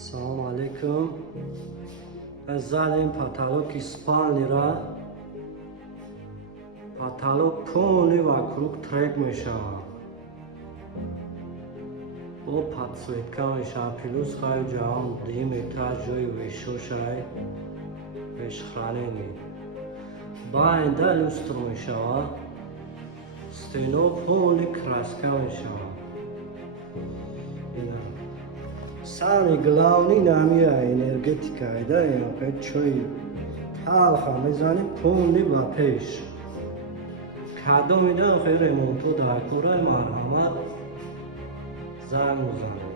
Assalomu alaykum. Zalim потолок спальни ра потолок полный вокруг трек мешавад. Бо подсветка мешавад плюс хай ҷаҳон диметраж ҷои вешошай вешхранени. Ба айнда люстр мешавад. Стено полный краска мешавад. Самый главный намия энергетика, да, я чой талха, мезани полный бапеш. Кадом ида хай ремонту да курай марҳамат занг мезанад.